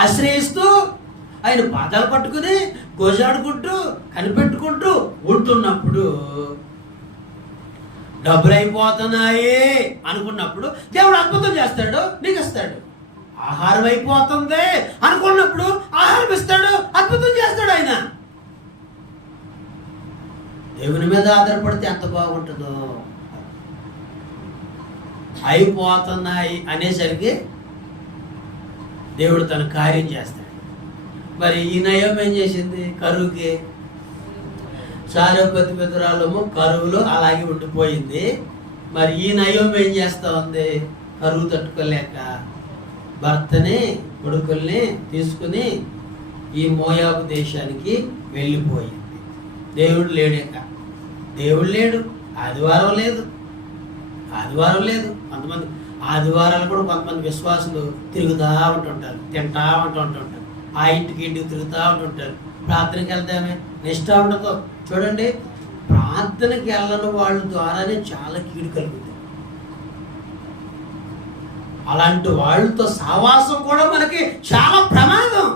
ఆశ్రయిస్తూ ఆయన పాదాలు పట్టుకుని గోజాడుకుంటూ కనిపెట్టుకుంటూ ఉంటున్నప్పుడు డబ్బులు అయిపోతున్నాయి అనుకున్నప్పుడు దేవుడు అద్భుతం చేస్తాడు, నీకు ఇస్తాడు. ఆహారం అయిపోతుంది అనుకున్నప్పుడు ఆహారం ఇస్తాడు, అద్భుతం చేస్తాడు ఆయన. దేవుని మీద ఆధారపడితే ఎంత బాగుంటుందో. అయిపోతున్నాయి అనేసరికి దేవుడు తన కార్యం చేస్తాడు. మరి ఈ నయం ఏం చేసింది? కరువుకి సారపతి పితరాలము కరువులో అలాగే ఉండిపోయింది. మరి ఈ నయం ఏం చేస్తా ఉంది? కరువు తట్టుకోలేక భర్తని కొడుకుల్ని తీసుకుని ఈ మోయాబు దేశానికి వెళ్ళిపోయింది. దేవుడు లేడేక, దేవుడు లేడు. ఆదివారం లేదు. కొంతమంది ఆదివారాలు కూడా కొంతమంది విశ్వాసులు తిరుగుతూ ఉంటుంటారు, తింటా ఉంటుంటారు, ఆ ఇంటికి తిరుగుతూ ఉంటుంటారు. ప్రార్థనకి వెళ్తామే నిష్ఠ ఉండదు. చూడండి, ప్రార్థనకి వెళ్ళని వాళ్ళ ద్వారానే చాలా కీడు కలుగుతుంది. అలాంటి వాళ్ళతో సావాసం కూడా మనకి చాలా ప్రమాదం.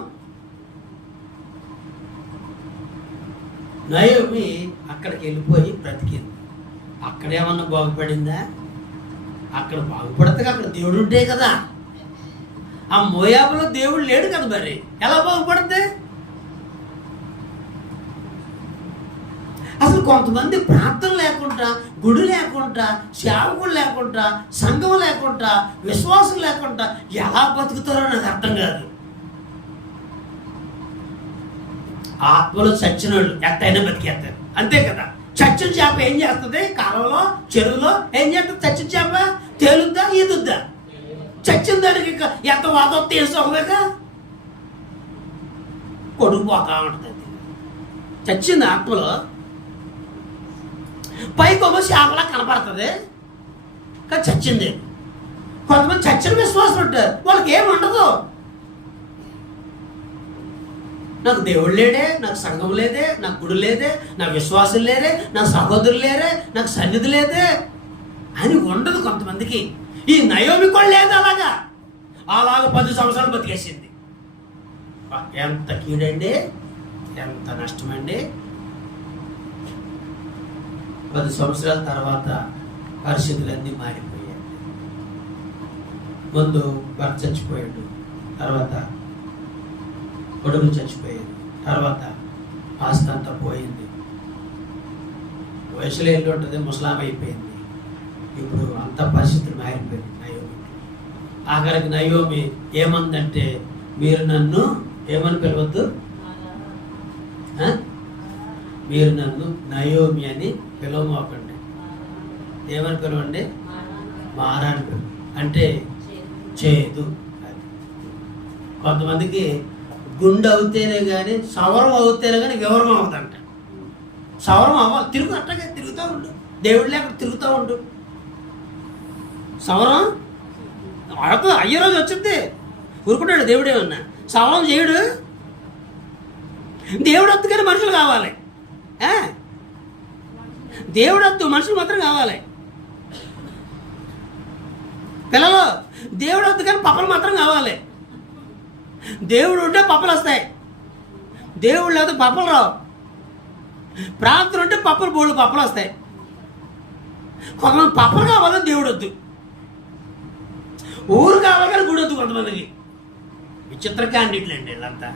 నయోమి అక్కడికి వెళ్ళిపోయి బ్రతికింది. అక్కడేమన్నా బాగుపడిందా? అక్కడ బాగుపడితే అక్కడ దేవుడు ఉంటే కదా. ఆ మోయాబులో దేవుడు లేడు కదా, మరి ఎలా బాగుపడితే? అసలు కొంతమంది ప్రార్థన లేకుండా, గుడి లేకుండా, సేవకుడు లేకుండా, సంఘం లేకుండా, విశ్వాసం లేకుండా ఎలా బతుకుతారో నాకు అర్థం కాదు. ఆత్మలో చచ్చిన వాళ్ళు ఎట్టయినా బతికేస్తారు, అంతే కదా. చచ్చిన చేప ఏం చేస్తుంది? కాలంలో చెరువులో ఏం చేస్తుంది? చచ్చిన చేప తేలుద్దా, ఈదుద్దా? చచ్చిన దానికి ఎంత వాదం తీసుకోగా కొడుకుపోతా ఉంటుంది. చచ్చింది ఆత్మలో, పైకొమ్మ చేపలా కనపడుతుంది కానీ చచ్చింది. కొంతమంది చచ్చిన విశ్వాసం ఉంటారు, వాళ్ళకి ఏముండదు. నాకు దేవుడు లేడే, నాకు సంఘం లేదే, నాకు గుడి లేదే, నా విశ్వాసం లేరే, నా సహోదరులు లేరే, నాకు సన్నిధి లేదే అని ఉండదు కొంతమందికి. ఈ నయోమి కూడా లేదు అలాగా. 10 సంవత్సరాలు బతికేసింది. ఎంత కీడండి, ఎంత నష్టమండి. 10 సంవత్సరాల తర్వాత పరిస్థితులన్నీ మారిపోయాయి. ముందు భర్త చచ్చిపోయాడు, తర్వాత కొడుకు చచ్చిపోయాడు, తర్వాత ఆస్తి అంతా పోయింది. వయసులో వెళ్ళి ఉంటుంది, ముసలాం అయిపోయింది. ఇప్పుడు అంత పరిస్థితులు మారిపోయింది నయోమి. ఆఖరికి నయోమి ఏమందంటే, మీరు నన్ను ఏమని పిలవద్దు, మీరు నన్ను నయోమి అని పిలవమోకండి. ఏమని పిలవండి? మారా అని పిలవ, అంటే చేదు. కొంతమందికి గుండె అవుతేనే కానీ, సవరం అవుతేనే కానీ వివరం అవుతుందంట. సవరం అవ్వాలి, తిరుగు అట్టగా తిరుగుతూ ఉండు, దేవుడు లేక తిరుగుతూ ఉండు. సవరం అయ్యే రోజు వచ్చింది, ఊరుకుంటాడు దేవుడు. ఏమన్నా సవరం చేయడు దేవుడు వద్దు, కానీ మనుషులు కావాలి. దేవుడు వద్దు, మనుషులు మాత్రం కావాలి. పిల్లలు దేవుడు వద్దు, కానీ పప్పలు మాత్రం కావాలి. దేవుడు ఉంటే పప్పలు వస్తాయి, దేవుడు లేకపోతే పప్పలు రావు. ప్రార్థన ఉంటే బోళ్ళు పప్పలు వస్తాయి. కొంతమంది పప్పలు కావాలని దేవుడు వద్దు, ఊరు కావాలి కానీ గుడి వద్దు. కొంతమందికి విచిత్ర క్యాండిడేట్లు అండి వీళ్ళంతా,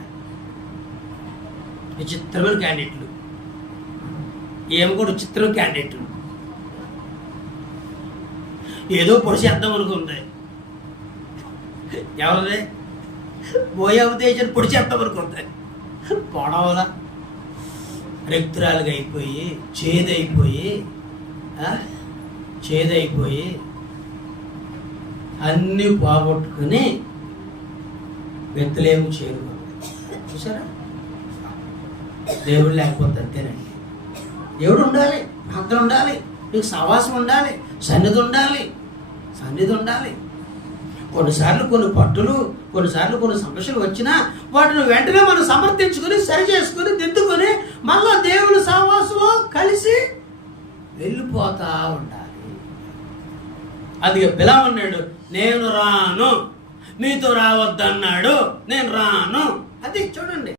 విచిత్రమైన క్యాండిడేట్లు. ఏమి కూడా విచిత్రమైన క్యాండిడేట్లు. ఏదో పొడి చేద్దాం అనుకుంది. ఎవరిది? మోయాబు దేశాన్ని పొడి చేద్దాం అనుకుంది. పొడవల రక్తురాలుగా అయిపోయి, చేదైపోయి అన్నీ పోగొట్టుకుని బెత్లెహేము చేరుకుంది. చూసారా? దేవుడు లేకపోతే అంతేనండి. దేవుడు ఉండాలి, భక్తులు ఉండాలి, నీకు సహవాసం ఉండాలి, సన్నిధి ఉండాలి. కొన్నిసార్లు కొన్ని పట్టులు, కొన్నిసార్లు కొన్ని సమస్యలు వచ్చినా వాటిని వెంటనే మనం సమర్థించుకొని, సరి చేసుకుని, దిద్దుకొని మళ్ళా దేవుని సహవాసంలో కలిసి వెళ్ళిపోతా ఉండాలి. అది బిలాము అన్నాడు, నేను రాను, మీతో రావద్దన్నాడు, నేను రాను. అది చూడండి.